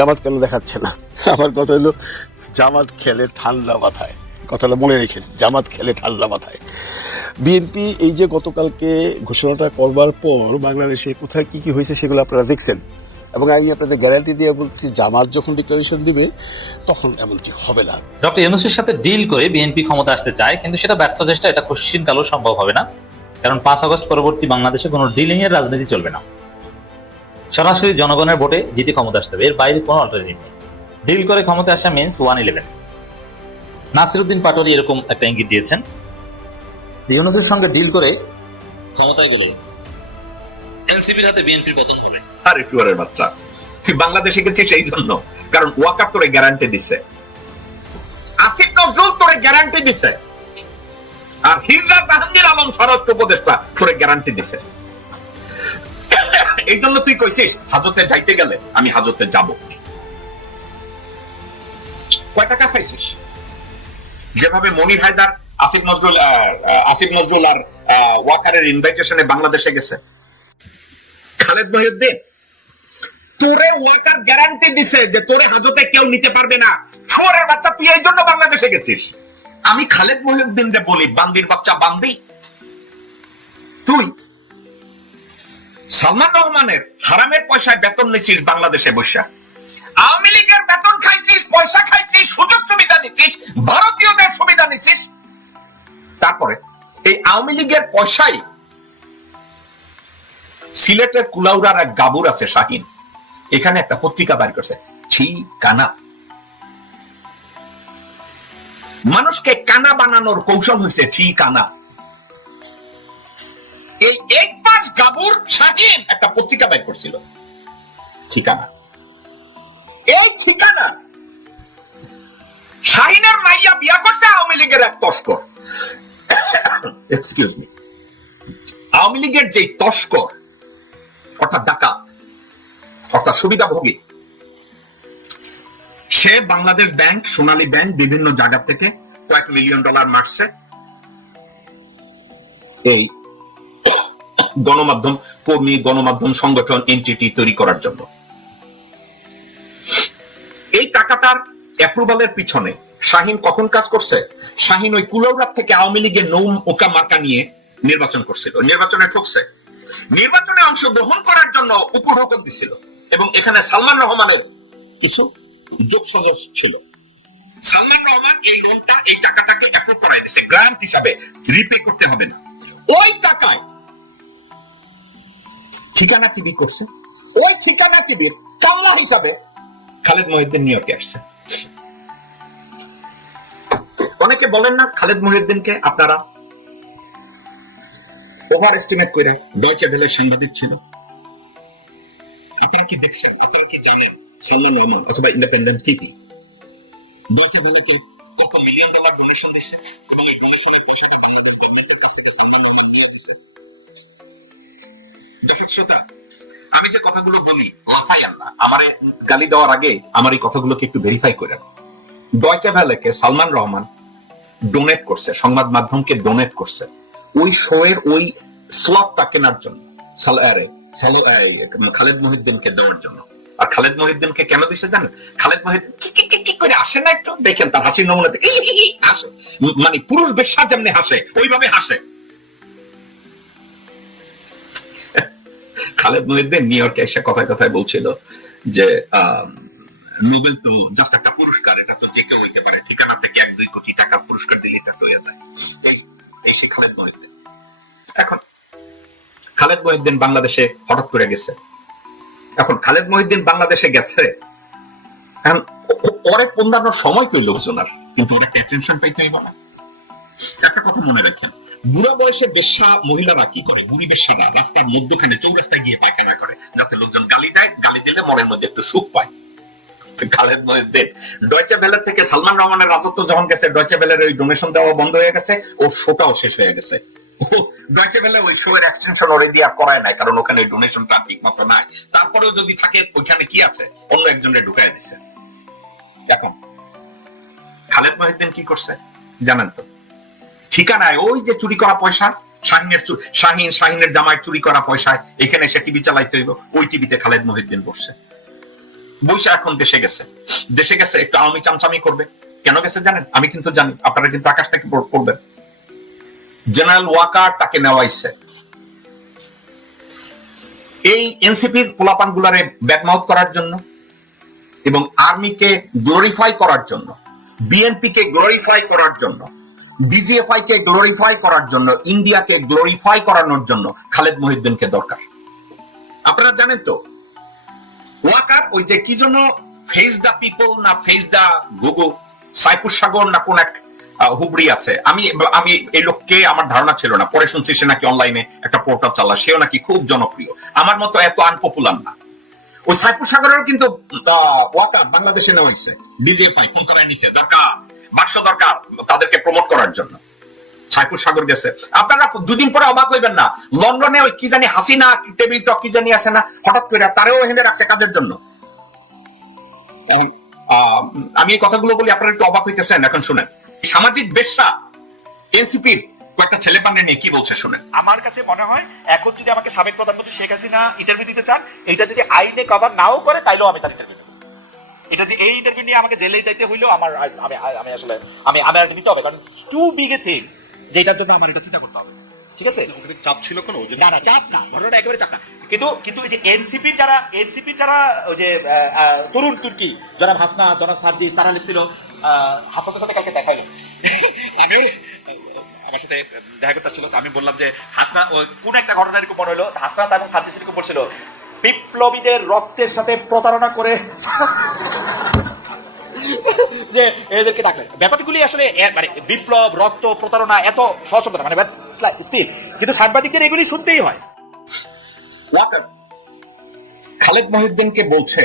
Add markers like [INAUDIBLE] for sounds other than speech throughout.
জামাত কেন দেখাচ্ছে না? আমার কথা হলো, জামাত খেলে ঠান্ডা মাথায়। কথাটা মনে রেখেন, জামাত খেলে ঠান্ডা মাথায়। বিএনপি এই যে গতকালকে ঘোষণাটা করবার পর বাংলাদেশে কোথায় কি কি হয়েছে সেগুলো আপনারা দেখছেন। এবং আমি আপনাদের গ্যারান্টি দিয়ে বলছি, জামাত যখন ডিক্লারেশন দিবে, তখন এমনটি হবে না। ডক্টর ইউনুসের সাথে ডিল করে বিএনপি ক্ষমতা আসতে চায়, কিন্তু সেটা ব্যর্থ চেষ্টা, এটা কোশ্চিন কালেও সম্ভব হবে না। কারণ পাঁচ আগস্ট পরবর্তী বাংলাদেশে কোনো ডিলিং এর রাজনীতি চলবে না। সরাসরি জনগণের ভোটে জিতে ক্ষমতা আসতে হবে। এর বাইরে কোনো অল্টারনেটিভ নেই। ডিল করে ক্ষমতা আসা means one eleven Nasiruddin Patwari এরকম একটা ইঙ্গিত দিয়েছেন। ইউনুসের সঙ্গে ডিল করে ক্ষমতায় গেলে এনসিপির হাতে বিএনপির পতন হবে? আর রিফিউয়ারের বাচ্চা। তুই বাংলাদেশে গেছিস এই জন্য। কারণ ওয়াকার তোরে গ্যারান্টি দিছে। আসিফ নজরুল তোরে গ্যারান্টি দিছে। আর হিজরা জাহাঙ্গীর আলম স্বরাষ্ট্র উপদেষ্টা তোরে গ্যারান্টি দিছে। এই জন্য তুই কইছিস হাজতে যাইতে গেলে আমি হাজতে যাব। কয় টাকা খাইছিস? যেভাবে মনির হায়দার, আসিফ নজরুল আসিফ নজরুল আর ওয়াকারের ইনভাইটেশনে বাংলাদেশে গেছে। খালেদ মহিউদ্দিন, তোরে ওয়াকার গ্যারান্টি দিছে যে তোরে হাজতে কেউ নিতে পারবে না। শহরের বাচ্চা, তুই এই জন্য বাংলাদেশে গেছিস। আমি খালেদ মহিউদ্দিন বলি, বান্দির বাচ্চা বান্দি। তুই সালমান রহমানের হারামের পয়সায় বেতন নিছিস বাংলাদেশে বসা। আওয়ামী লীগের বেতন খাইছিস, পয়সা খাইছিস, সুযোগ সুবিধা নিছিস, ভারতীয়দের সুবিধা নিছিস। তারপরে এই আওয়ামী লীগের পয়সায় সিলেটের কুলাউড়ার এক গাবুর আছে শাহিন। এখানে একটা পত্রিকা বাইর করছে, ঠিকানা। মানুষকে কানা বানানোর কৌশল হয়েছে ঠিকানা। এক গাবুর শাহিন একটা পত্রিকা বাইর করছিল। ঠিকানা। এই ঠিকানা শাহিনের মাইয়া বিয়া করছে আওয়ামী লীগের এক তস্কর। এক্সকিউজ মি আওয়ামী লীগের যে তস্কর, অর্থাৎ ডাকা অর্থাৎ সুবিধাভোগী সে বাংলাদেশ ব্যাংক, সোনালী ব্যাংক বিভিন্ন জায়গা থেকে কয়েক মিলিয়ন ডলার মারছে। এই গণমাধ্যম, কর্মী গণমাধ্যম সংগঠন এনটিটি তৈরি করার জন্য। এই টাকাটার অ্যাপ্রুভালের পিছনে শাহিন কখন কাজ করছে? শাহিন ওই কুলৌরাত থেকে আওয়ামী লীগের নৌ ওকা মার্কা নিয়ে নির্বাচন করছিল। নির্বাচনে ঠকছে। নির্বাচনে অংশগ্রহণ করার জন্য উপঢৌকন দিছিল। এবং এখানে সালমান রহমানের কিছু যোগসাজশ ছিল। সালমান রহমান এই লোনটা, এই টাকাটাকে অ্যাপ্রুভ করাই দিছে। গ্রান্ট হিসাবে রিপে করতে হবে না। ওই টাকায় ঠিকানা টিভি করছে। ওই ঠিকানা টিভির কামলা হিসাবে খালেদ মহিউদ্দিন ইয়র্কে আসছে। অনেকে বলেন না খালেদ মহিউদ্দিনকে, আপনারা ওভার এস্টিমেট করে ডয়চে ভেলের সাংবাদিক ছিল। আপনারা কি দেখছেন? আপনারা কি জানেন? সালমান রহমান অথবা ইন্ডিপেন্ডেন্ট টিভি ডয়চে ভেলেকে কত মিলিয়ন ডলার ডোনেশন দিছে এবং এই ডোনেশনের পয়সাটা আমি যে কথাগুলো বলি আল্লাহ, আমার গালি দেওয়ার আগে আমার এই কথাগুলোকে একটু ভেরিফাই করে ডয়চে ভ্যালেকে সালমান রহমান ডোনেট করছে, সংবাদ মাধ্যমকে ডোনেট করছে। ওই শো এর ওই স্লটটা কেনার জন্য খালেদ মহিউদ্দিনকে দেওয়ার জন্য। আর খালেদ কেন দিছে জানেন? খালেদ মহিউদ্দিন কি করে আসে না একটু? দেখেন তার হাসির নমুনা ম- মানে পুরুষ বেশ্যা যেমনি হাসে, ওইভাবে হাসে। খালেদ মহিউদ্দিন নিউ ইয়র্কে এসে কথায় কথায় বলছিল যে নোবেল তো একটা পুরস্কার, এটা তো যে কেউ হইতে পারে। ঠিকানা থেকে এক, দুই কোটি পুরস্কার হয়ে। যায় এই এই সে খালেদ মহিউদ্দিন। এখন, খালেদ মহিউদ্দিন বাংলাদেশে হঠাৎ করে গেছে। এখন খালেদ মহিউদ্দিন বাংলাদেশে গেছে, এখন ও- পন্দানোর সময় কই লোকজন আর? কিন্তু ওরা টেনশন পাইতে হইব না। একটা কথা মনে রাখেন বুড়া বয়সে বেশ্যা মহিলারা কি করে? বুড়ি বেশ্যারা রাস্তার মধ্যখানে চৌরাস্তায় গিয়ে পায়খানা করে, যাতে লোকজন গালি দেয়, গালি দিলে মনের মধ্যে একটু সুখ পায়। খালেদ ডয়চে ভেলার থেকে সালমান রহমানের রাজত্ব যখন গেছে, ডয়চে ভেলের ওই ডোনেশন দেওয়া বন্ধ হয়ে গেছে, ও শোটাও শেষ হয়ে গেছে। ডয়চে ভেলে ওই শো এর এক্সটেনশন করায় নাই, কারণ ওখানে ডোনেশনটা ঠিক মতো নাই। তারপরেও যদি থাকে, ওইখানে কি আছে? অন্য একজনের ঢুকাই দিছে। এখন, খালেদ মহিউদ্দিন কি করছে? জানেন তো? ঠিকানায়, ওই যে চুরি করা পয়সা, শাহিনের শাহিন, শাহিনের জামাই চুরি করা পয়সায় এখানে এসে টিভি চালাইতে হইব, ওই টিভিতে খালেদ মহিউদ্দিন বসছে। বৈশা এখন দেশে গেছে। দেশে গেছে, একটু আওয়ামী চামচামি করবে। কেন গেছে জানেন? আমি কিন্তু জানি, আপনারা কিন্তু আকাশটাকে পড়বেন। জেনারেল ওয়াকার তাকে নেওয়াইছে। এই এনসিপির পোলাপান গুলারে ব্যাকমাউথ করার জন্য এবং আর্মিকে গ্লোরিফাই করার জন্য বিএনপি কে গ্লোরিফাই করার জন্য বিজিএফআই কে গ্লোরিফাই করার জন্য ইন্ডিয়াকে গ্লোরিফাই করানোর জন্য খালেদ মহিউদ্দিনকে দরকার। আপনারা জানেন তো, ওয়াকার ওই যে কি জন্য ফেস দা পিপল না ফেস দা গুগু সাইপুর সাগর না কোন এক হুবড়ি আছে? আমি আমি এই লোককে আমার ধারণা ছিল না পরে শুনছি সে নাকি অনলাইনে একটা পোর্টাল চালা সেও নাকি খুব জনপ্রিয়। আমার মতো এত আনপপুলার না। ওই সাইপুর সাগরেরও কিন্তু ওয়াকার বাংলাদেশে নেওয়া হয়েছে বিজেপি ফোন করায় নিছে, দরকার। বাক্স দরকার তাদেরকে প্রমোট করার জন্য। সাইফুর সাগর গেছে। আপনারা দুদিন পরে অবাক হইবেন না। লন্ডনে ওই কি জানি হাসিনা টেবিল টক কি জানি আছে না, হঠাৎ করে তারেও হেঁটে রাখছে কাজের জন্য। আমি এই কথাগুলো বলি, আপনারা একটু অবাক হইতেছেন, এখন শুনেন। সামাজিক বেশ্যা, এনসিপির কয়েকটা ছেলে নিয়ে কি বলছে, শুনেন। আমার কাছে মনে হয়, এখন যদি আমাকে সাবেক প্রধানমন্ত্রী শেখ হাসিনা ইন্টারভিউ দিতে চান এটা যদি আইনে কভার নাও করে, তাইলেও আমি তার ইন্টারভিউ এটা এই ইন্টারভিউ নিয়ে আমাকে জেলে যাইতে হইলেও আমার আমি আমি আসলে আমি আমি নিতে হবে কারণ টু বিগ এ থিং যেটার জন্য আমার এটা চিন্তা করতে হবে। ঠিক আছে? চাপ ছিল কোনো? না না চাপ না। ঘটনাটা একেবারে চাপ না। কিন্তু কিন্তু ওই যে এনসিপির যারা এনসিপির যারা ওই যে তরুণ তুর্কি জনাব হাসনা জনাব সার্জিস তারা লিখছিল সাথে কালকে দেখাইলো আমিও আমার সাথে দেখা করতে ছিল আমি বললাম যে হাসনা কোন একটা ঘটনা এরকম মনে হলো হাসনা এবং সার্জিস এরকম বলছিল বিপ্লবীদের রক্তের সাথে প্রতারণা করে যে এদেরকে ডাকলেন। ব্যাপারগুলি আসলে মানে বিপ্লব রক্ত প্রতারণা এত না, মানে স্টিল কিন্তু সাংবাদিকদের এগুলি শুনতেই হয়। ওয়াকার খালেদ মহিউদ্দিনকে বলছে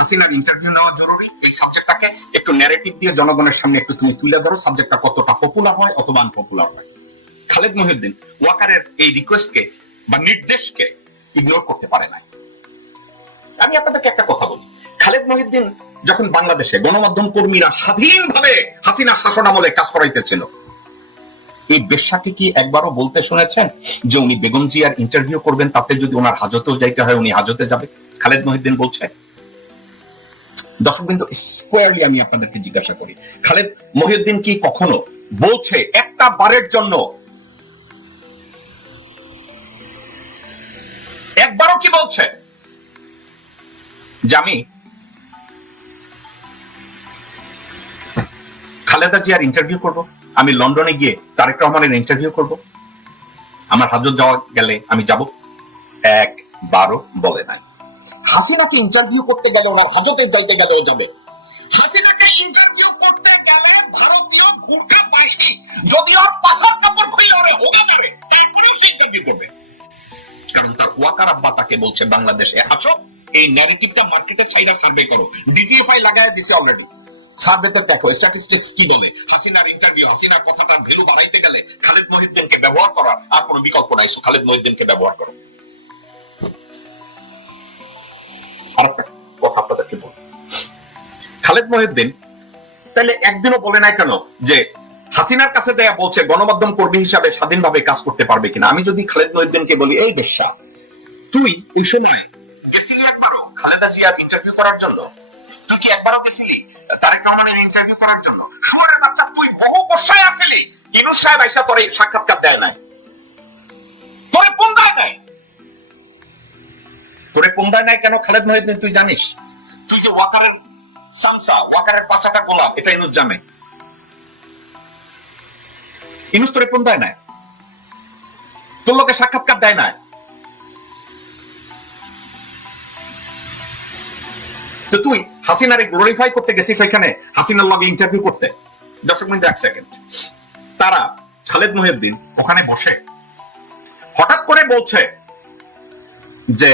হাসিনার ইন্টারভিউ নেওয়া জরুরি। এই সাবজেক্টটাকে একটু ন্যারেটিভ দিয়ে জনগণের সামনে একটু তুমি তুলে ধরো। সাবজেক্টটা কতটা পপুলার হয় অথবা আনপপুলার হয়। খালেদ মহিউদ্দিন ওয়াকারের এই রিকোয়েস্টকে বা নির্দেশকে ইগনোর করতে পারে না আমি আপনাদেরকে একটা কথা বলি। খালেদ মহিউদ্দিন যখন বাংলাদেশে গণমাধ্যম কর্মীরা স্বাধীনভাবে হাসিনা শাসন আমলে কাজ করাইতেছিল, এই বেশ্যাকে কি একবারও বলতে শুনেছেন যে উনি বেগম জিয়ার ইন্টারভিউ করবেন, তাতে যদি ওনার হাজতেও যাইতে হয়, উনি হাজতে যাবে? খালেদ মহিউদ্দিন বলছে। দর্শক বিন্দু স্কোয়ারলি আমি আপনাদেরকে জিজ্ঞাসা করি, খালেদ মহিউদ্দিন কি কখনো বলছে একটা বারের জন্য? একবারও কি বলছে? আমি খালেদা জিয়ার ইন্টারভিউ করব। আমি লন্ডনে গিয়ে তারেক রহমানের ইন্টারভিউ করব। আমার হাজত যাওয়া গেলে আমি যাব। এক বারো বলে নাই। হাসিনাকে ইন্টারভিউ করতে গেলে ওনার হাজতে যাইতে গেলেও যাবে। হাসিনাকে ইন্টারভিউ করতে গেলে ভারতীয় গুর্খা বাহিনী যদি ওর পাশার কাপড় খুললে ওরা হোগে দেবে, এই পুলিশ ইন্টারভিউ করবে। কারণ তার ওয়াকার আব্বা তাকে বলছে, বাংলাদেশে আসো। এই ন্যারেটিভটা মার্কেটে সাইডা সার্ভে করো। ডিজিএফআই লাগায় দিছে অলরেডি সার্ভেতে দেখো স্ট্যাটিস্টিক্স কি বলে? হাসিনার ইন্টারভিউ ভ্যালু বাড়াইতে গেলে খালেদ মহিউদ্দিনকে ব্যবহার করা আর কোনো বিকল্প নাই। সো খালেদ মহিউদ্দিনকে ব্যবহার করো। আরেকটা কথা আপনাদেরকে বলি। খালেদ মহিউদ্দিন তাহলে একদিনও বলে নাই কেন যে হাসিনার কাছে যায় বলছে, গণমাধ্যম কর্মী হিসাবে স্বাধীনভাবে কাজ করতে পারবে কিনা? আমি যদি খালেদ মহিউদ্দিনকে বলি, এই বেশ্যা, তুই ওই সময় গেছিলি একবারও খালেদা জিয়ার ইন্টারভিউ করার জন্য? তুই কি একবারও গেছিলি তারেক রহমানের ইন্টারভিউ করার জন্য? সুরের বাচ্চা, তুই বহু বর্ষায় আসিলি। সাহেব আইসা সাক্ষাৎকার দেয় নাই। তোরে কোন দেয় নাই। তোরে কোন দেয় নাই কেন খালেদ তুই জানিস? তুই যে ওয়াকারের সামসা, ওয়াকারের পাশাটা গোলাপ, এটা ইনুস জানে। ইনুস তোরে কোন দেয় নাই। তোর লোকে সাক্ষাৎকার দেয় নাই। তো তুই হাসিনারে গ্লোরিফাই করতে গেছিস সেখানে হাসিনার লগে ইন্টারভিউ করতে। দর্শক মিনিট এক সেকেন্ড তারা খালেদ মহিউদ্দিন ওখানে বসে হঠাৎ করে বলছে যে,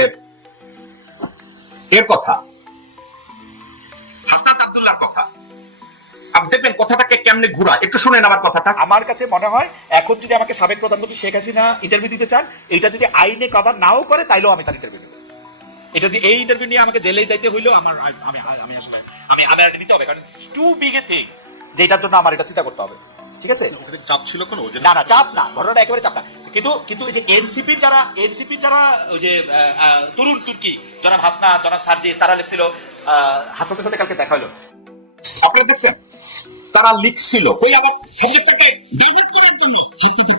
এর কথা, হাসনাত আব্দুল্লাহর কথা। আপনি দেখবেন কথাটাকে কেমনে ঘুরা একটু শুনেন আমার কথাটা। আমার কাছে মনে হয়, এখন যদি আমাকে সাবেক প্রধানমন্ত্রী শেখ হাসিনা ইন্টারভিউ দিতে চান এটা যদি আইনে কভার নাও করে, তাইলেও আমি তার ইন্টারভিউ দেবো এটা এই ইন্টারভিউ নিয়ে আমাকে জেলে যাইতে হইলেও আমার আমি আমি আসলে আমি আমি আর নিতে হবে কারণ টু বিগ এ থিং যেটার জন্য আমার এটা চিন্তা করতে হবে। ঠিক আছে? চাপ ছিল কোনো না না চাপ না ঘটনাটা একেবারে চাপ না। কিন্তু কিন্তু ওই যে এনসিপির যারা এনসিপির যারা ওই যে তরুণ তুর্কি জনাব হাসনা জনাব সার্জিস তারা লিখছিল আহ, হাসনাতের সাথে কালকে দেখা হলো। আপনারা দেখছেন তারা লিখছিল কই আবার সাবজেক্টটাকে ডিলিট করার জন্য হাসপাতাল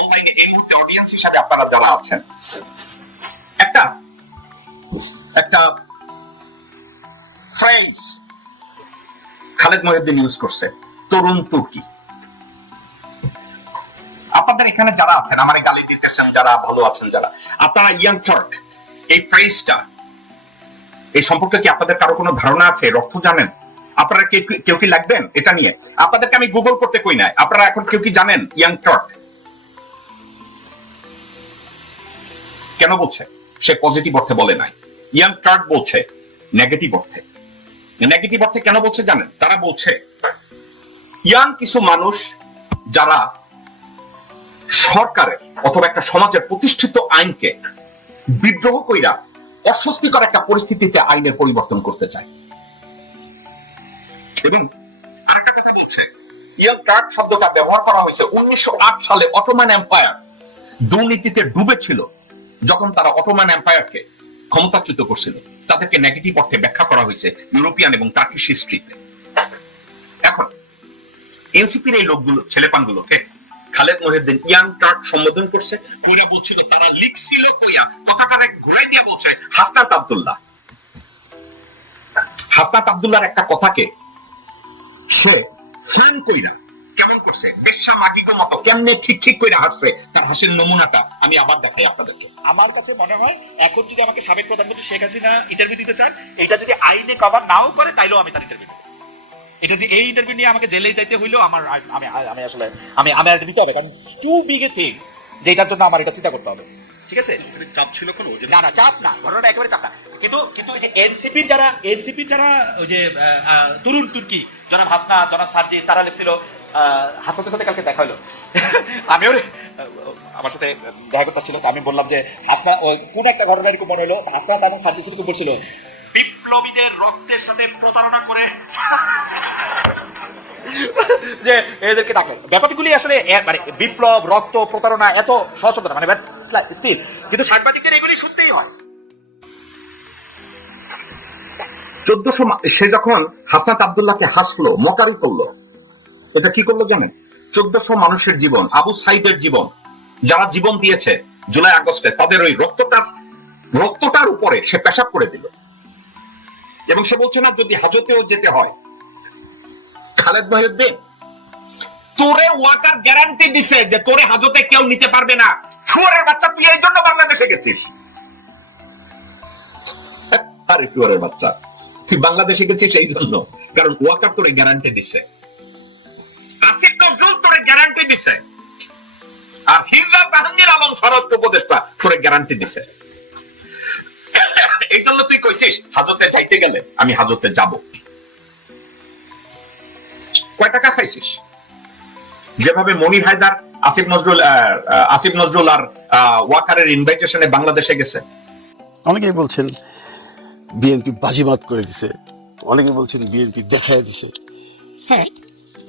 অনলাইনে এই মুহূর্তে অডিয়েন্স হিসাবে আপনারা যারা আছেন, একটা একটা ফ্রেন্স খালেদ মহিউদ্দিন ইউজ করছে, তরুণ তুর্কি। আপনাদের এখানে যারা আছেন, আমার গালি দিতেছেন যারা, ভালো আছেন যারা, আপনারা ইয়াং টার্ক এই ফ্রেজটা এই সম্পর্কে কি আপনাদের কারও কোনো ধারণা আছে? অর্থ জানেন? আপনারা কেউ কি লাগবেন? এটা নিয়ে। আপনাদেরকে আমি গুগল করতে কই নাই? আপনারা এখন কেউ কি জানেন? ইয়াং টার্ক কেন বলছে? সে পজিটিভ অর্থে বলে নাই। ইয়াং টার্ক বলছে নেগেটিভ অর্থে। নেগেটিভ অর্থে কেন বলছে জানেন? তারা বলছে, ইয়াং কিছু মানুষ যারা সরকারের অথবা একটা সমাজের প্রতিষ্ঠিত আইনকে বিদ্রোহ কইরা অস্বস্তিকর একটা পরিস্থিতিতে আইনের পরিবর্তন করতে চায়। এবং ইয়াং টার্ক শব্দটা ব্যবহার করা হয়েছে উনিশশো আট সালে অটোমান এম্পায়ার দুর্নীতিতে ডুবেছিল। যখন তারা অটোমান এম্পায়ারকে ক্ষমতাচ্যুত করছিল, তাদেরকে নেগেটিভ অর্থে ব্যাখ্যা করা হয়েছে ইউরোপিয়ান এবং টার্কিশ হিস্ট্রিতে। এখন, এনসিপির এই লোকগুলো, ছেলেপানগুলোকে খালেদ মহিউদ্দিন ইয়াং টার্ক সম্বোধন করছে। কইরা বলছিল, তারা লিখছিল কইয়া, কথাটারে ঘুরাই দিয়া বলছে, হাসনাত আব্দুল্লাহ। হাসনাত আব্দুল্লাহর একটা কথাকে সে ফ্যান কইরা করছে মাগিগো মতো কেমনে ঠিক ঠিক কইরা হাসছে তার হাসির নমুনাটা আমি আবার দেখাই আপনাদেরকে। আমার কাছে মনে হয় এখন যদি আমাকে সাবেক প্রধানমন্ত্রী শেখ হাসিনা ইন্টারভিউ দিতে চান এটা যদি আইনে কভার নাও করে তাইলেও আমি তার ইন্টারভিউ এটা যদি এই ইন্টারভিউ নিয়ে আমাকে জেলে যাইতে হইলেও আমার আমি আমি আসলে আমি আমি আর দিতে হবে কারণ টু বিগ এ থিং যে এটার জন্য আমার এটা চিন্তা করতে হবে। ঠিক আছে? চাপ ছিল কোনো? না না চাপ না ঘটনাটা একেবারে চাপ না। কিন্তু কিন্তু ওই যে এনসিপির যারা এনসিপির যারা ওই যে তরুণ তুর্কি জনাব হাসনা জনাব সার্জিস তারা লিখছিল আহ, হাসনাতের সাথে কালকে দেখা হলো। [LAUGHS] আমিও রে, আমার সাথে দেখা করতে আমি বললাম যে হাসনা কোন একটা ঘটনা এরকম মনে হলো? হাসনা তার সার্জিস এরকম বলছিল বিপ্লবীদের রক্তের সাথে প্রতারণা করে। [LAUGHS] যে এদেরকে ডাকে ব্যাপারগুলি আসলে মানে বিপ্লব রক্ত প্রতারণা এত সহজ মানে স্টিল কিন্তু সাংবাদিকদের এগুলি সত্যিই হয়। চোদ্দশো সে যখন হাসনাত আব্দুল্লাহকে হাসলো মকারি করল এটা কি করল জানেন? চোদ্দশো মানুষের জীবন, আবু সাইদের জীবন, যারা জীবন দিয়েছে জুলাই আগস্টে, তাদের ওই রক্তটার রক্তটার উপরে সে পেশাব করে দিল। এবং সে বলছে, না, যদি হাজতেও যেতে হয়। খালেদ মহিউদ্দিন, তোরে ওয়াকার গ্যারান্টি দিছে যে তোরে হাজতে কেউ নিতে পারবে না। শুয়ারের বাচ্চা, তুই এই জন্য বাংলাদেশে গেছিস। আরে শুয়ারের বাচ্চা, তুই বাংলাদেশে গেছিস এই জন্য। কারণ ওয়াকার তোরে গ্যারান্টি দিছে। আসিফ নজরুল তোরে গ্যারান্টি দিছে। আর হিজরা জাহাঙ্গীর আলম স্বরাষ্ট্র উপদেষ্টা তোরে গ্যারান্টি দিছে। এই জন্য তুই কইছিস হাজতে যাইতে গেলে আমি হাজতে যাব। কয় টাকা খাইছিস? যেভাবে মনির হায়দার আসিফ নজরুল আসিফ নজরুল আর আহ, ওয়াকারের ইনভাইটেশনে বাংলাদেশে গেছে। অনেকেই বলছেন বিএনপি বাজিমাত করে দিছে। অনেকে বলছেন বিএনপি দেখায় দিছে। হ্যাঁ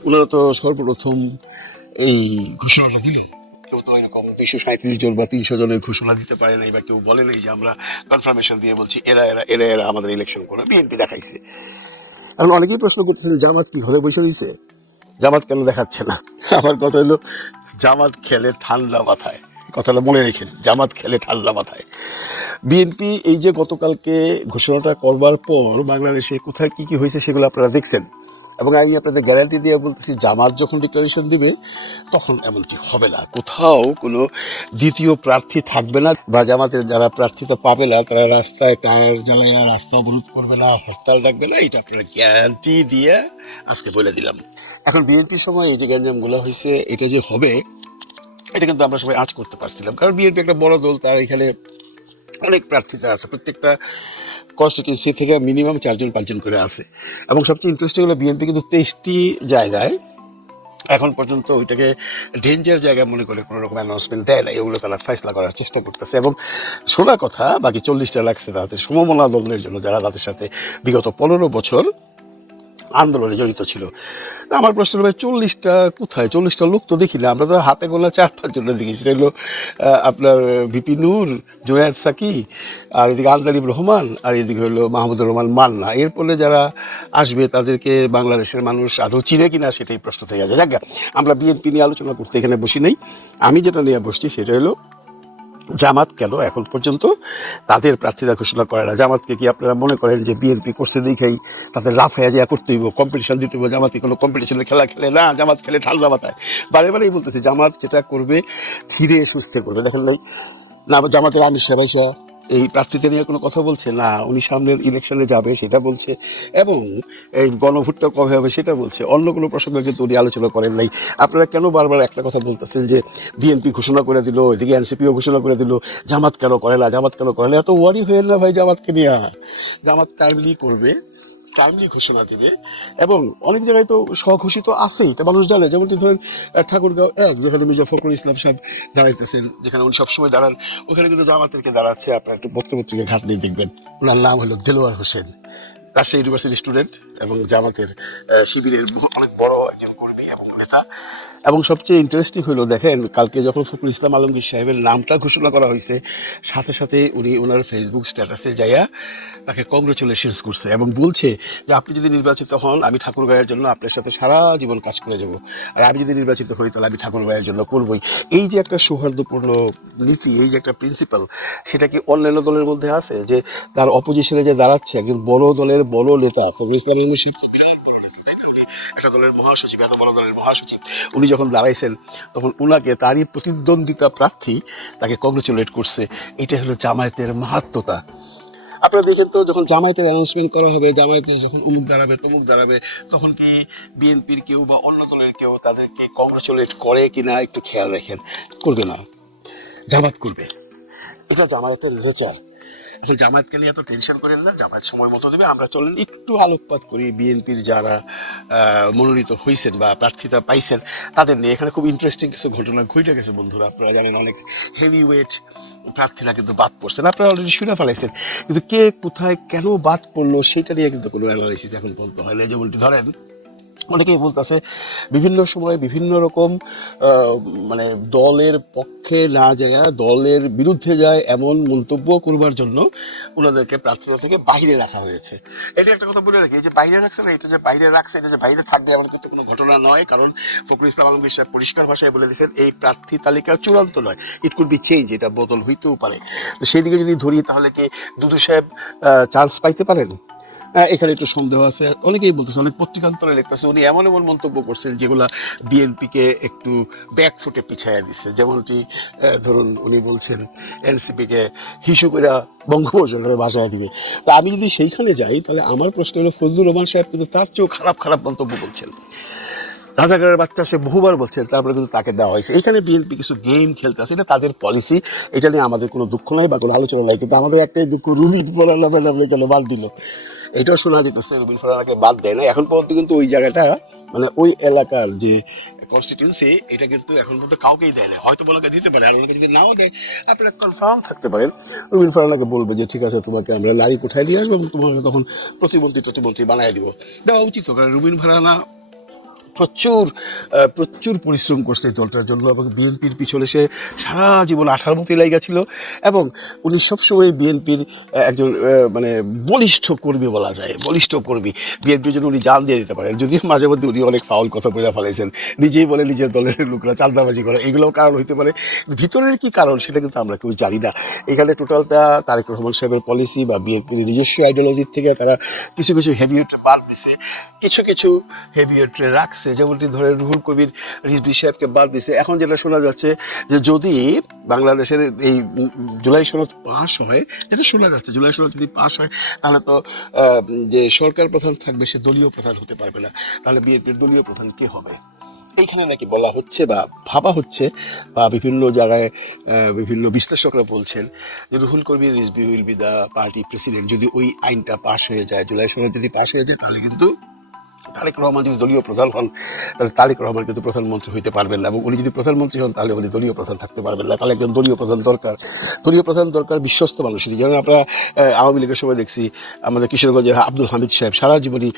ওনারা তো সর্বপ্রথম এই ঘোষণাটা দিল। কেউ তো এরকম দুইশো সাঁত্রিশ জন বা তিনশো জনের ঘোষণা দিতে পারে নাই বা কেউ বলে নাই যে আমরা কনফার্মেশন দিয়ে বলছি, এরা এরা এরা এরা আমাদের ইলেকশন করে। বিএনপি দেখাইছে। এখন অনেকেই প্রশ্ন করতেছেন, জামাত কি ঘরে বসে রয়েছে? জামাত কেন দেখাচ্ছে না? আমার কথা হলো, জামাত খেলে ঠান্ডা মাথায়। কথাটা মনে রেখেন, জামাত খেলে ঠান্ডা মাথায়। বিএনপি এই যে গতকালকে ঘোষণাটা করবার পর বাংলাদেশে কোথায় কি কি হয়েছে সেগুলো আপনারা দেখছেন। এবং আমি আপনাদের গ্যারান্টি দিয়ে বলতেছি, জামাত যখন ডিক্লারেশন দিবে, তখন এমনটি হবে না। কোথাও কোনো দ্বিতীয় প্রার্থী থাকবে না বা জামাতের যারা প্রার্থিতা পাবে না, তারা রাস্তায় টায়ার জ্বালাইয়া রাস্তা অবরোধ করবে না, হরতাল ডাকবে না, এটা আপনারা গ্যারান্টি দিয়ে আজকে বলে দিলাম। এখন বিএনপির সময় এই যে গ্যাঞ্জামগুলো হয়েছে এটা যে হবে, এটা কিন্তু আমরা সবাই আঁচ করতে পারছিলাম। কারণ বিএনপি একটা বড় দল, তার এখানে অনেক প্রার্থীতা আছে, প্রত্যেকটা কনস্টিটিউন্সি থেকে মিনিমাম চারজন, পাঁচজন করে আসে। এবং সবচেয়ে ইন্টারেস্টিং হলো বিএনপি কিন্তু তেইশটি জায়গায় এখন পর্যন্ত ওইটাকে ডেঞ্জার জায়গা মনে করে কোনো রকম অ্যানাউন্সমেন্ট দেয় না। এগুলো তারা ফয়সলা করার চেষ্টা করতেছে। এবং শোনা কথা, বাকি চল্লিশটা লাগছে তাদের সমমনা দলের জন্য, যারা তাদের সাথে বিগত পনেরো বছর আন্দোলনে জড়িত ছিল। আমার প্রশ্ন ভাই চল্লিশটা কোথায়? চল্লিশটা লোক তো দেখি না, আমরা তো হাতে গোলা চার পাঁচজন দেখি সেটা হলো আপনার ভিপি নূর জোয়ার সাকি, আর এদিকে আলতারিব রহমান, আর এদিকে হলো মাহমুদুর রহমান মান্না। এরপরে যারা আসবে, তাদেরকে বাংলাদেশের মানুষ আদৌ চিনে কিনা সেটাই প্রশ্ন থেকে আছে যাক, আমরা বিএনপি নিয়ে আলোচনা করতে এখানে বসি নেই। আমি যেটা নিয়ে বসছি সেটা হলো জামাত কেন এখন পর্যন্ত? তাদের প্রার্থীরা ঘোষণা করে না। জামাতকে কি আপনারা মনে করেন যে বিএনপি করছে দেখেই তাদের লাফাইয়া যা করতে হইব কম্পিটিশন দিতে হইব? জামাতে কোনো কম্পিটিশনের খেলা খেলে না? জামাত খেলে ঠান্ডা মাথায় বারে বারেই বলতেছে, জামাত যেটা করবে, ধীরে সুস্থে করবে। দেখেন নাই? না, জামাতের আমির সাহেব এই প্রার্থীদের নিয়ে কোনো কথা বলছে? না, উনি সামনের ইলেকশনে যাবে, সেটা বলছে। এবং এই গণভোটটা কবে হবে, সেটা বলছে। অন্য কোনো প্রসঙ্গে কিন্তু উনি আলোচনা করেন নাই। আপনারা কেন বারবার একটা কথা বলতেছেন যে বিএনপি ঘোষণা করে দিল, এদিকে এনসিপিও ঘোষণা করে দিল, জামাত কেন করে না, জামাত কেন করে না? এত ওয়ারি হয়ে না ভাই জামাতকে নিয়ে? জামাত টাইমলি করবে? টাইমলি ঘোষণা দিবে এবং অনেক জায়গায় তো স্বঘোষিত আছেই। এটা মানুষ জানে, যেমনটি ধরেন ঠাকুরগাঁও এক, যেখানে মির্জা ফখরুল ইসলাম সাহেব দাঁড়াইতেছেন, যেখানে উনি সবসময় দাঁড়ান, ওখানে কিন্তু জামাতেরকে দাঁড়াচ্ছে। আপনার একটু পত্রপত্রিকা ঘাটলে দেখবেন। ওনার নাম হলো দেলোয়ার হোসেন, রাজশাহী ইউনিভার্সিটি স্টুডেন্ট এবং জামাতের শিবিরের অনেক বড় একজন কর্মী এবং নেতা। এবং সবচেয়ে ইন্টারেস্টিং হলো, দেখেন, কালকে যখন ফখরুল ইসলাম আলমগীর সাহেবের নামটা ঘোষণা করা হয়েছে, সাথে সাথে উনি ওনার ফেসবুক স্ট্যাটাসে যাইয়া তাকে কংগ্রেচুলেশনস করছে এবং বলছে যে, আপনি যদি নির্বাচিত হন, আমি ঠাকুর ভাইয়ের জন্য আপনার সাথে সারা জীবন কাজ করে যাব। আর আমি যদি নির্বাচিত হই, তাহলে আমি ঠাকুর ভাইয়ের জন্য করবই। এই যে একটা সৌহার্দ্যপূর্ণ নীতি, এই যে একটা প্রিন্সিপাল সেটা কি অন্যান্য দলের মধ্যে আছে? যে, তার অপোজিশনে যে দাঁড়াচ্ছে একজন বড় দলের বড় নেতা ফখরুল একটা দলের মহাসচিব, এত বড় দলের মহাসচিব, উনি যখন দাঁড়াইছেন, তখন উনাকে তারই প্রতিদ্বন্দ্বিতা প্রার্থী তাকে কংগ্রেচুলেট করছে। এটা হলো জামায়াতের মাহাত্মতা আপনারা দেখেন তো, যখন জামায়াতের অ্যানাউন্সমেন্ট করা হবে, জামায়াতের যখন অমুক দাঁড়াবে, তমুক দাঁড়াবে, তখন কি বিএনপির কেউ বা অন্য দলের কেউ তাদেরকে কংগ্রেচুলেট করে কি না একটু খেয়াল রাখেন। করবে না। জামাত করবে। এটা জামায়াতের নেচার এখন জামায়াতকে নিয়ে এত টেনশন করেন না, জামায়াত সময় মতো দেবে। আমরা চলেন, একটু আলোকপাত করি। বিএনপির যারা মনোনীত হয়েছেন বা প্রার্থিতা পাইছেন, তাদের নিয়ে এখানে খুব ইন্টারেস্টিং কিছু ঘটনা ঘটে গেছে, বন্ধুরা। আপনারা জানেন অনেক হেভি ওয়েট প্রার্থীরা কিন্তু বাদ পড়ছেন। আপনারা অলরেডি শুনে ফেলাইছেন। কিন্তু কে কোথায় কেন বাদ পড়ল, সেটা নিয়ে কিন্তু কোনো অ্যানালাইসিস এখন পর্যন্ত হয় যেমনটি ধরেন অনেকেই বলতেছে, বিভিন্ন সময় বিভিন্ন রকম মানে দলের পক্ষে না যায়, দলের বিরুদ্ধে যায় এমন মন্তব্য করবার জন্য ওনাদেরকে প্রার্থীতা থেকে বাইরে রাখা হয়েছে। এটা একটা কথা বলে রাখি যে বাইরে রাখছে না, এটা যে বাইরে রাখছে, এটা যে বাইরে থাকবে এমন কিন্তু কোনো ঘটনা নয়, কারণ ফখরুল ইসলাম আলমগীর সাহেব পরিষ্কার ভাষায় বলে দিয়েছেন, এই প্রার্থী তালিকা চূড়ান্ত নয় ইট কুড বি চেঞ্জ এটা বদল হইতেও পারে। তো সেই দিকে যদি ধরি, তাহলে কি দুদু সাহেব চান্স পাইতে পারেন? এখানে একটু সন্দেহ আছে। অনেকেই বলতেছে, অনেক পত্রিকান্তরে লিখতেছে, উনি এমন এমন মন্তব্য করছেন যেগুলা বিএনপিকে একটু ব্যাক ফুটে পিছাইয়া দিচ্ছে যেমনটি ধরুন উনি বলছেন, এনসিপিকে হিসু করে বঙ্গোপসাগরে বাসায় দিবে। তা আমি যদি সেইখানে যাই, তাহলে আমার প্রশ্ন হলো, ফজলুর রহমান সাহেব কিন্তু তার চেয়েও খারাপ খারাপ মন্তব্য বলছেন রাজাকারের বাচ্চা সে বহুবার বলছেন, তারপরে কিন্তু তাকে দেওয়া হয়েছে। এখানে বিএনপি কিছু গেম খেলতে আছে এটা তাদের পলিসি এটা নিয়ে আমাদের কোনো দুঃখ নাই বা কোনো আলোচনা নাই, কিন্তু আমাদের একটাই দুঃখ রুমিত ফরানা ম্যাডামে কেন বাদ দিল? এটাও শোনা যেতেছে রুমিত ফরানাকে বাদ দেয় না এখন পর্যন্ত কিন্তু ওই জায়গাটা মানে ওই এলাকার যে কনস্টিটিউন্সি এটা কিন্তু এখন পর্যন্ত কাউকেই দেয় না হয়তো বলাকে দিতে পারে, আর ওনাকে যদি নাও দেয়, আপনারা কনফার্ম থাকতে পারেন। রুবিন ফারানাকে বলবে যে, ঠিক আছে, তোমাকে আমরা নারী কোঠায় নিয়ে আসব এবং তোমাকে তখন প্রতিমন্ত্রী প্রতিমন্ত্রী বানায় দিব। দেওয়া উচিত কারণ রুবিন ফারানা প্রচুর প্রচুর পরিশ্রম করছে এই দলটার জন্য এবং বিএনপির পিছনে সে সারা জীবন আঠার মতোই লাইগা ছিল এবং উনি সবসময় বিএনপির একজন মানে বলিষ্ঠ কর্মী বলা যায়, বলিষ্ঠ কর্মী। বিএনপির জন্য উনি জান দিয়ে দিতে পারেন। যদিও মাঝে মধ্যে উনি অনেক ফাউল কথা বলে ফেলেছেন। নিজেই বলে নিজের দলের লোকরা চাঁদাবাজি করে। এগুলোও কারণ হইতে পারে। ভিতরের কি কারণ সেটা কিন্তু আমরা কেউ জানি না। এখানে টোটালটা তারেক রহমান সাহেবের পলিসি বা বিএনপির নিজস্ব আইডিওলজির থেকে তারা কিছু কিছু হেভিওয়েটে বাদ দিছে। কিছু কিছু হেভিওয়েটে রাখছে। যেমনটি ধরে রুহুল কবির রিজবি সাহেবকে বাদ দিছে। এখন যেটা শোনা যাচ্ছে যে যদি বাংলাদেশের এই জুলাই সনদ পাশ হয়, যেটা শোনা যাচ্ছে জুলাই সনদ যদি পাশ হয়, তাহলে তো যে সরকার প্রধান থাকবে, সে দলীয় প্রধান হতে পারবে না। তাহলে বিএনপির দলীয় প্রধান কে হবে? এইখানে নাকি বলা হচ্ছে বা ভাবা হচ্ছে বা বিভিন্ন জায়গায় বিভিন্ন বিশ্লেষকরা বলছেন যে Ruhul Kabir Rizvi will be the party president. যদি ওই আইনটা পাশ হয়ে যায়, জুলাই সনদ যদি পাশ হয়ে যায়, তাহলে কিন্তু তারেক রহমান যদি দলীয় প্রধান হন, তাহলে তারেক রহমান কিন্তু প্রধানমন্ত্রী হইতে পারবেন না। এবং উনি যদি প্রধানমন্ত্রী হন, তাহলে উনি দলীয় প্রধান থাকতে পারবেন না। তাহলে একজন দলীয় প্রধান দরকার। দলীয় প্রধান দরকার বিশ্বস্ত মানুষের যেমন আমরা আওয়ামী লীগের সময় দেখছি, আমাদের কিশোরগঞ্জের আব্দুল হামিদ সাহেব সারা জীবনই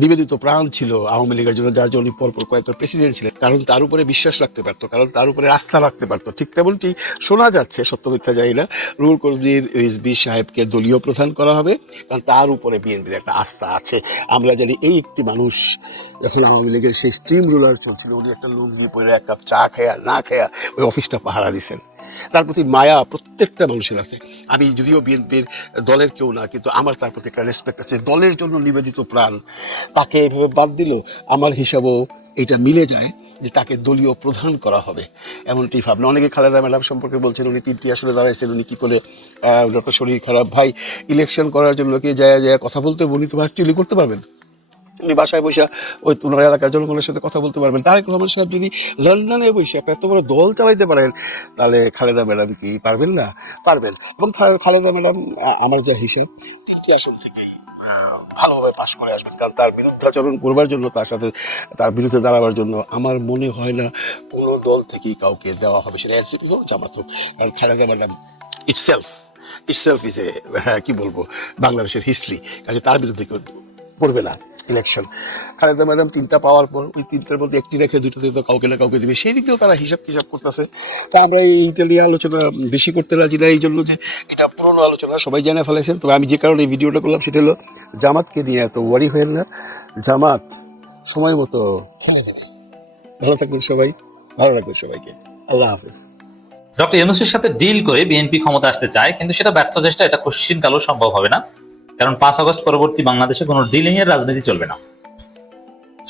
নিবেদিত প্রাণ ছিল আওয়ামী লীগের জন্য, যার জন্য পরপর কয়েকটা প্রেসিডেন্ট ছিলেন। কারণ তার উপরে বিশ্বাস রাখতে পারতো, কারণ তার উপরে আস্থা রাখতে পারতো। ঠিক তেমনটি শোনা যাচ্ছে, সত্য মিথ্যা যাই না। রুহুল কবির রিজবি সাহেবকে দলীয় প্রধান করা হবে, কারণ তার উপরে বিএনপির একটা আস্থা আছে। আমরা জানি এই একটি মানুষ যখন আওয়ামী লীগের সেই স্টিম রুলার চলছিল, উনি একটা লুঙ্গি পরে এক কাপ চা খেয়া, না খেয়া ওই অফিসটা পাহারা দিছেন। তার প্রতি মায়া প্রত্যেকটা মানুষের আছে। আমি যদিও বিএনপির দলের কেউ না, কিন্তু আমার তার প্রতি একটা রেসপেক্ট আছে। দলের জন্য নিবেদিত প্রাণ, তাকে এভাবে বাদ দিল আমার হিসাবেও এটা মিলে যায় যে তাকে দলীয় প্রধান করা হবে। এমনটি ভাবনা। অনেকে খালেদা ম্যাডাম সম্পর্কে বলছেন, উনি তিনটি আসলে দাঁড়াইছেন, উনি কি করে তো শরীর খারাপ, ভাই ইলেকশন করার জন্য কি যায় যায় কথা বলতে উনি তো ভার্চুয়ালি করতে পারবেন? উনি বাসায় বসে ওই ওনার এলাকার জনগণের সাথে কথা বলতে পারবেন। তারেক রহমান সাহেব যদি লন্ডনে বসে একটা এত বড় দল চালাইতে পারেন তাহলে খালেদা ম্যাডাম কি পারবেন না? পারবেন। এবং খালেদা ম্যাডাম আমার যা হিসেব তিনটি আসন আহ, ভালোভাবে পাশ করে আসবেন। কারণ তার বিরুদ্ধাচরণ করবার জন্য তার সাথে তার বিরুদ্ধে দাঁড়াবার জন্য আমার মনে হয় না কোনো দল থেকেই কাউকে দেওয়া হবে। সেটা এনসিপি হোক জামাত হোক। কারণ Khaleda madam itself itself is a কি বলব বাংলাদেশের হিস্ট্রি কাজে তার বিরুদ্ধে কেউ করবে না। ইলেকশন খালেদা ম্যাডাম তিনটা পাওয়ার পর ওই তিনটার মধ্যে একটি রেখে দুটোতে তো কাউকে না কাউকে দিবে, সেই দিকেও তারা হিসাব কিসাব করতেছে। তা আমরা এইটা নিয়ে আলোচনা বেশি করতে রাজি না, এই জন্য যে এটা পুরনো আলোচনা, সবাই জানে ফেলেছেন। তবে আমি যে কারণে এই ভিডিওটা করলাম সেটা হলো, জামাতকে নিয়ে এত ওয়ারি হয়েন না। জামাত সময় মতো খেয়ে দেবে ভালো থাকবেন সবাই, ভালো রাখবেন সবাইকে। আল্লাহ হাফেজ। ডক্টর ইউনুসের সাথে ডিল করে বিএনপি ক্ষমতা আসতে চায়, কিন্তু সেটা ব্যর্থ চেষ্টা, এটা কোশ্চিন কালো সম্ভব হবে না। কারণ পাঁচ আগস্ট পরবর্তী বাংলাদেশে কোনো ডিলিং এর রাজনীতি চলবে না।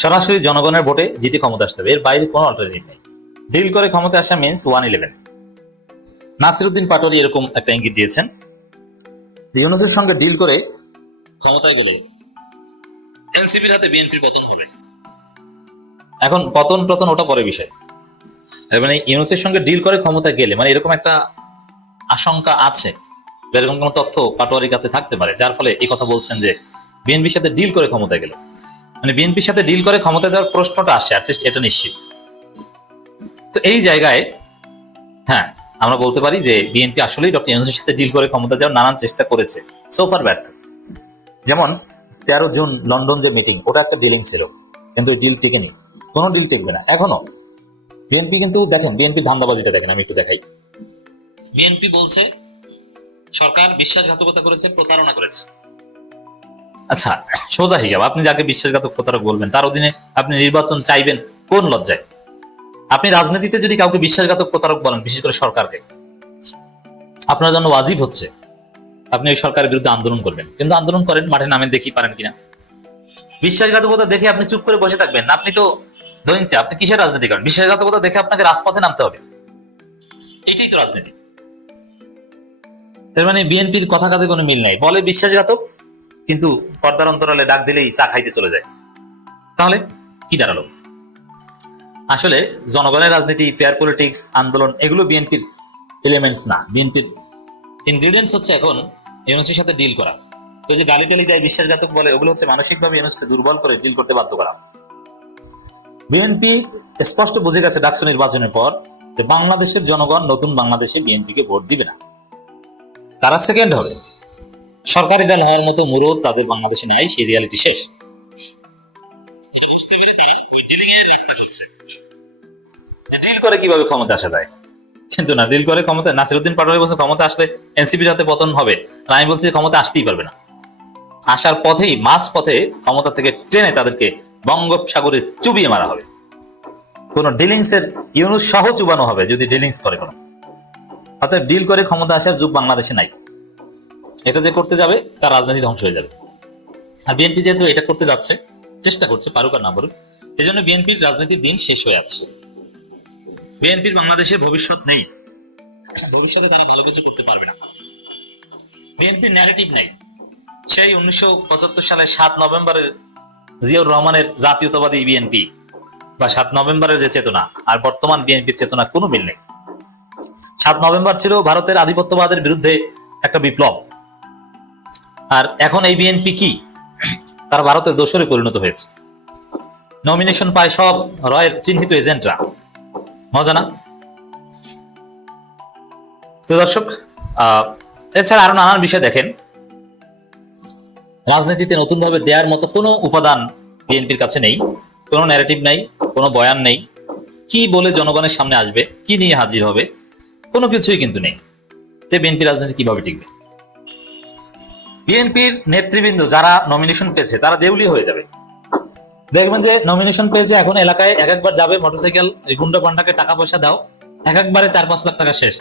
সরাসরি জনগণের ভোটে জিতে ক্ষমতা আসতে হবে এর বাইরে কোনো অল্টারনেটিভ নেই। ডিল করে ক্ষমতা আসা means one eleven Nasiruddin Patwari এরকম একটা ইঙ্গিত দিয়েছেন। ইউনুসের সঙ্গে ডিল করে ক্ষমতায় গেলে এনসিপির হাতে বিএনপির পতন হবে। এখন পতন পতন ওটা পরে বিষয়। মানে ইউনুসের সঙ্গে ডিল করে ক্ষমতা গেলে মানে এরকম একটা আশঙ্কা আছে। এরকম কোন তথ্য পাটোয়ারির কাছে থাকতে পারে, যার ফলে এই কথা বলছেন যে বিএনপির সাথে ডিল করে ক্ষমতা গেল। মানে বিএনপির সাথে ডিল করে ক্ষমতা যাওয়ার প্রশ্নটা আসে অ্যাটলিস্ট এটা নিশ্চিত। তো এই জায়গায় হ্যাঁ আমরা বলতে পারি যে বিএনপি আসলেই ডক্টর ইউনুসের সাথে ডিল করে ক্ষমতা যাওয়ার নানান চেষ্টা করেছে সোফার ব্যর্থ। যেমন, তেরো জুন লন্ডন যে মিটিং ওটা একটা ডিলিং ছিল, কিন্তু ওই ডিল টিকেনি, কোনো ডিল টিকবে না। এখনও, বিএনপি কিন্তু দেখেন, বিএনপি ধান্দাবাজিটা দেখেন, আমি একটু দেখাই। বিএনপি বলছে সরকার বিশ্বাসঘাতকতা করেছে, প্রতারণা করেছে। আচ্ছা সোজা হিসাব, আপনি যাকে বিশ্বাসঘাতক প্রতারক বলবেন, তার অধীনে আপনি নির্বাচন চাইবেন কোন লজ্জায়? আপনি রাজনীতিতে যদি কাউকে বিশ্বাসঘাতক প্রতারক বলেন, বিশেষ করে সরকারকে, আপনার জন্য ওয়াজিব হচ্ছে, আপনি ওই সরকারের বিরুদ্ধে আন্দোলন করবেন। কিন্তু আন্দোলন করেন, মাঠে নামে দেখি পারেন কিনা। বিশ্বাসঘাতকতা দেখে আপনি চুপ করে বসে থাকবেন। আপনি তো ধরিনছে আপনি কিসের রাজনীতি করেন? বিশ্বাসঘাতকতা দেখে আপনাকে রাজপথে নামতে হবে। এটাই তো রাজনীতি। তার মানে বিএনপির কথা কাজে কোনো মিল নাই। বলে বিশ্বাসঘাতক, কিন্তু পর্দার অন্তরালে ডাক দিলেই চা খাইতে চলে যায়। তাহলে কি দাঁড়াল? আসলে জনগণের রাজনীতি ফেয়ার পলিটিক্স আন্দোলন, এগুলো বিএনপির এলিমেন্টস না। বিএনপির ইনগ্রিডিয়েন্টস হচ্ছে এখন ইউনুসের সাথে ডিল করা। তো যে গালি টালি দেয়, বিশ্বাসঘাতক বলে, ওগুলো হচ্ছে মানসিকভাবে ইউনুসকে দুর্বল করে ডিল করতে বাধ্য করা। বিএনপি স্পষ্ট বুঝে গেছে ডাকসু নির্বাচনের পর বাংলাদেশের জনগণ নতুন বাংলাদেশে বিএনপিকে ভোট দিবে না। তারা সেকেন্ড হবে। সরকারি দল হওয়ার মতো মুরদ তাদের বাংলাদেশে নেয় সেই রিয়ালিটি শেষ। ডিল করে কীভাবে ক্ষমতা আসা যায়? কিন্তু না ডিল করে ক্ষমতা নাসিরুদ্দিন পাটোয়ারি বলছে ক্ষমতা আসলে এনসিপির হাতে পতন হবে। আর আমি বলছি ক্ষমতা আসতেই পারবে না। আসার পথেই মাস পথে ক্ষমতা থেকে টেনে তাদেরকে বঙ্গোপসাগরে চুবিয়ে মারা হবে। কোন ডিলিংস এর ইউনুস সহ চুবানো হবে যদি ডিলিংস করে কোনো। অর্থাৎ ডিল করে ক্ষমতা আসার যুগ বাংলাদেশে নাই। এটা যে করতে যাবে, তার রাজনীতি ধ্বংস হয়ে যাবে। আর বিএনপি যেহেতু এটা করতে যাচ্ছে, চেষ্টা করছে, পারুক আর না পারুক এই জন্য বিএনপির রাজনীতির দিন শেষ হয়ে আছে। বিএনপির বাংলাদেশে ভবিষ্যৎ নেই। ভবিষ্যতে তারা ভালো কিছু করতে পারবে না। বিএনপির ন্যারেটিভ নাই। সেই উনিশশো পঁচাত্তর সালের সাত নভেম্বরের জিয়াউর রহমানের জাতীয়তাবাদী বিএনপি বা সাত নভেম্বরের যে চেতনা, আর বর্তমান বিএনপির চেতনা কোনো মিল নেই। সাত নভেম্বর ছিল ভারতের আধিপত্যবাদের বিরুদ্ধে একটা বিপ্লব। আর এখন এই বিএনপি কি? তারা ভারতের দোসরে পরিণত হয়েছে। নমিনেশন পায় সব রয়ের চিহ্নিত এজেন্টরা। মজা না? তো দর্শক এছাড়া আরও নানান বিষয় দেখেন। রাজনীতিতে নতুনভাবে দেওয়ার মতো কোনো উপাদান বিএনপির কাছে নেই। কোনো ন্যারেটিভ নেই, কোনো বয়ান নেই। কি বলে জনগণের সামনে আসবে? কি নিয়ে হাজির হবে? কোনো কিছুই কিন্তু নেই। যে বিএনপি রাজনীতি কীভাবে টিকবে? বিএনপির নেতৃবৃন্দ যারা নমিনেশন পেয়েছে, তারা দেউলি হয়ে যাবে। দেখবেন যে নমিনেশন পেয়েছে এখন এলাকায় এক একবার যাবে মোটরসাইকেল গুন্ডা পান্ডাকে টাকা পয়সা দাও, এক একবারে চার পাঁচ লাখ টাকা শেষ।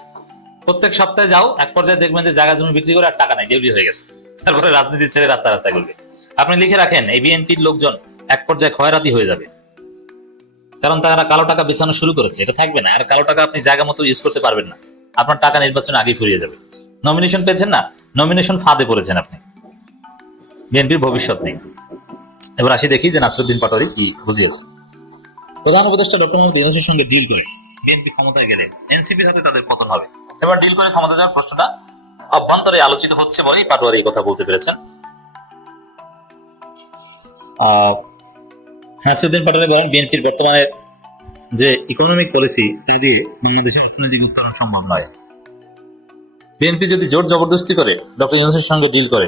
প্রত্যেক সপ্তাহে যাও, এক পর্যায়ে দেখবেন যে জায়গা জমি বিক্রি করে আর টাকা নাই, দেউলি হয়ে গেছে। তারপরে রাজনীতি ছেড়ে রাস্তা রাস্তায় করবে আপনি লিখে রাখেন, এই বিএনপির লোকজন এক পর্যায়ে ক্ষয়রাতি হয়ে যাবে। কারণ তারা কালো টাকা বেচানো শুরু করেছে এটা থাকবে না। আর কালো টাকা আপনি জায়গা মতো ইউজ করতে পারবেন না। আপনার টাকা নির্বাচনে আগেই ফুরিয়ে যাবে। নমিনেশন পেয়েছেন না? নমিনেশন ফাঁদে পড়েছেন আপনি। বিএনপির ভবিষ্যৎ নেই এবার আসি দেখি যে নাসরুদ্দিন পাটোয়ারি কি বুঝিয়েছে প্রধান উপদেষ্টা ডক্টর মোহাম্মদ ইউনুসের সঙ্গে ডিল করে বিএনপি ক্ষমতায় গেলে এনসিপির হাতে তাদের পতন হবে। এবার ডিল করে ক্ষমতা যাওয়ার প্রশ্নটা অভ্যন্তরে আলোচিত হচ্ছে বলেই পাটোয়ারি এই কথা বলতে পেরেছেন। আহ, নাসরুদ্দিন পাটোয়ারি বলেন, বিএনপির বর্তমানে যে ইকোনমিক পলিসি তা দিয়ে বাংলাদেশের অর্থনৈতিক উত্তরণ সম্ভব নয়। বিএনপি যদি জোর জবরদস্তি করে, ডক্টর ইউনুসের সঙ্গে ডিল করে,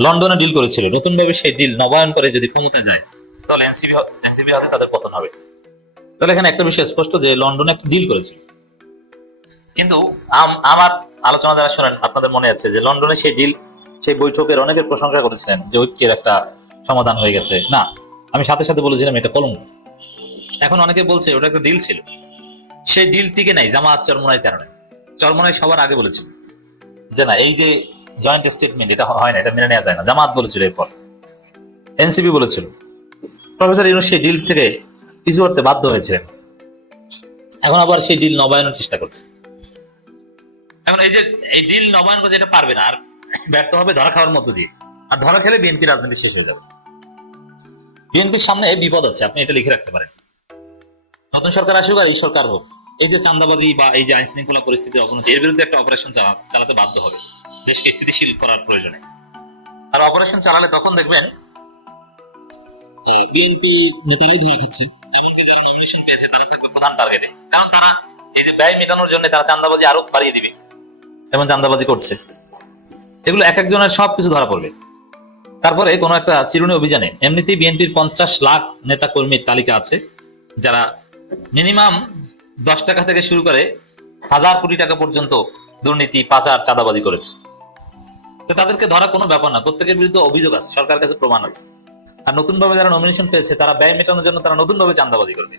লন্ডনে ডিল করেছিল, নতুনভাবে সেই ডিল নবায়ন করে যদি ক্ষমতায় যায়, তাহলে এনসিপি এনসিপি হাতে তাদের পতন হবে। তাহলে এখানে একটা বিষয় স্পষ্ট যে লন্ডনে একটা ডিল করেছিল। কিন্তু আম- আমার আলোচনা যারা শোনেন, আপনাদের মনে আছে যে লন্ডনে সেই ডিল সেই বৈঠকের অনেকের প্রশংসা করেছিলেন যে ঐক্যের একটা সমাধান হয়ে গেছে। না আমি সাথে সাথে বলেছিলাম, এটা কলঙ্ক এখন অনেকে বলছে, ওটা একটা ডিল ছিল। সেই ডিল টিকে নাই জামাত চরমনার কারণে। চরমনাই সবার আগে বলেছিল যে, না, এই যে জয়েন্ট স্টেটমেন্ট এটা হয় না, এটা মেনে নেওয়া যায় না। জামাত বলেছিল এরপর। এনসিপি বলেছিল। প্রফেসর ইউনুস সেই ডিল থেকে পিছু করতে বাধ্য হয়েছিলেন। এখন আবার সেই ডিল নবায়নের চেষ্টা করছে। এখন এই যে, এই ডিল নবায়ন করছে, এটা পারবে না। আর ব্যর্থ হবে ধরা খাওয়ার মধ্য দিয়ে। আর ধরা খেলে বিএনপি রাজনীতি শেষ হয়ে যাবে। বিএনপির সামনে বিপদ আছে, আপনি এটা লিখে রাখতে পারেন। নতুন সরকার আসুক আর এই সরকার হোক, এই যে চান্দাবাজি বা এই যে আইন শৃঙ্খলা পরিস্থিতির অবনতি, এর বিরুদ্ধে একটা অপারেশন চালাতে বাধ্য হবে, দেশকে স্থিতিশীল করার প্রয়োজনে। আর অপারেশন চালালে তখন দেখবেন বিএনপি নেতালি ধরে খাচ্ছে পেয়েছে, তারা থাকবে প্রধান টার্গেটে কারণ তারা এই যে ব্যয় মেটানোর জন্য তারা চান্দাবাজি আরও বাড়িয়ে দিবে, এবং চান্দাবাজি করছে। এগুলো এক একজনের সবকিছু ধরা পড়বে। তারপরে কোনো একটা চিরুনি অভিযানে, এমনিতেই বিএনপির পঞ্চাশ লাখ নেতা কর্মীর তালিকা আছে, যারা মিনিমাম দশ টাকা থেকে শুরু করে হাজার কোটি টাকা পর্যন্ত দুর্নীতি, পাচার, চাঁদাবাজি করেছে। তাদেরকে ধরা কোনো ব্যাপার না, প্রত্যেকের বিরুদ্ধে অভিযোগ আছে সরকার কাছে প্রমাণ আছে। আর নতুন ভাবে যারা নমিনেশন পেয়েছে, তারা ব্যয় মেটানোর জন্য তারা নতুন ভাবে চাঁদাবাজি করবে।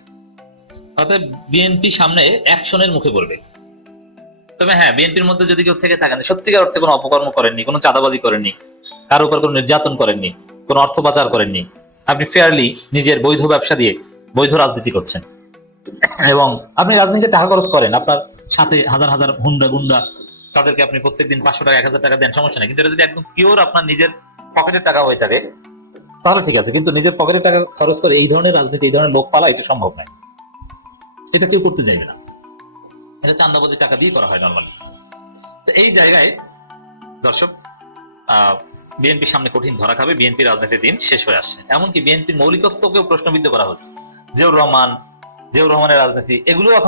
অর্থাৎ বিএনপি সামনে অ্যাকশনের মুখে পড়বে। তবে হ্যাঁ বিএনপির মধ্যে যদি কেউ থেকে থাকেন, সত্যিকার অর্থে কোনো অপকর্ম করেননি, কোনো চাঁদাবাজি করেননি কারও উপর কোনো নির্যাতন করেননি, কোনো অর্থ পাচার করেননি। আপনি ফেয়ারলি নিজের বৈধ ব্যবসা দিয়ে বৈধ রাজনীতি করছেন। এবং আপনি রাজনীতিতে টাকা খরচ করেন, আপনার সাথে হাজার হাজার হুন্ডা গুন্ডা, তাদেরকে আপনি প্রত্যেকদিন পাঁচশো টাকা, এক হাজার টাকা দেন, সমস্যা নেই। কিন্তু এটা যদি একদম পিওর আপনার নিজের পকেটের টাকা হয়ে থাকে, তাহলে ঠিক আছে। কিন্তু নিজের পকেটের টাকা খরচ করে এই ধরনের রাজনীতি, এই ধরনের লোক পালা, এটা সম্ভব নয়। এটা কেউ করতে চাইবে না। এটা চান্দাবাজির টাকা দিয়ে করা হয় নর্মালি তো এই জায়গায়, দর্শক বিএনপির সামনে কঠিন ধরা খাবে, বিএনপি রাজনীতির দিন শেষ হয়ে আসছে। এমনকি বিএনপির মৌলিকত্বকেও প্রশ্নবিদ্ধ করা হচ্ছে। জিয়াউর রহমান, জিয়াউর রহমানের রাজনীতি এগুলো এখন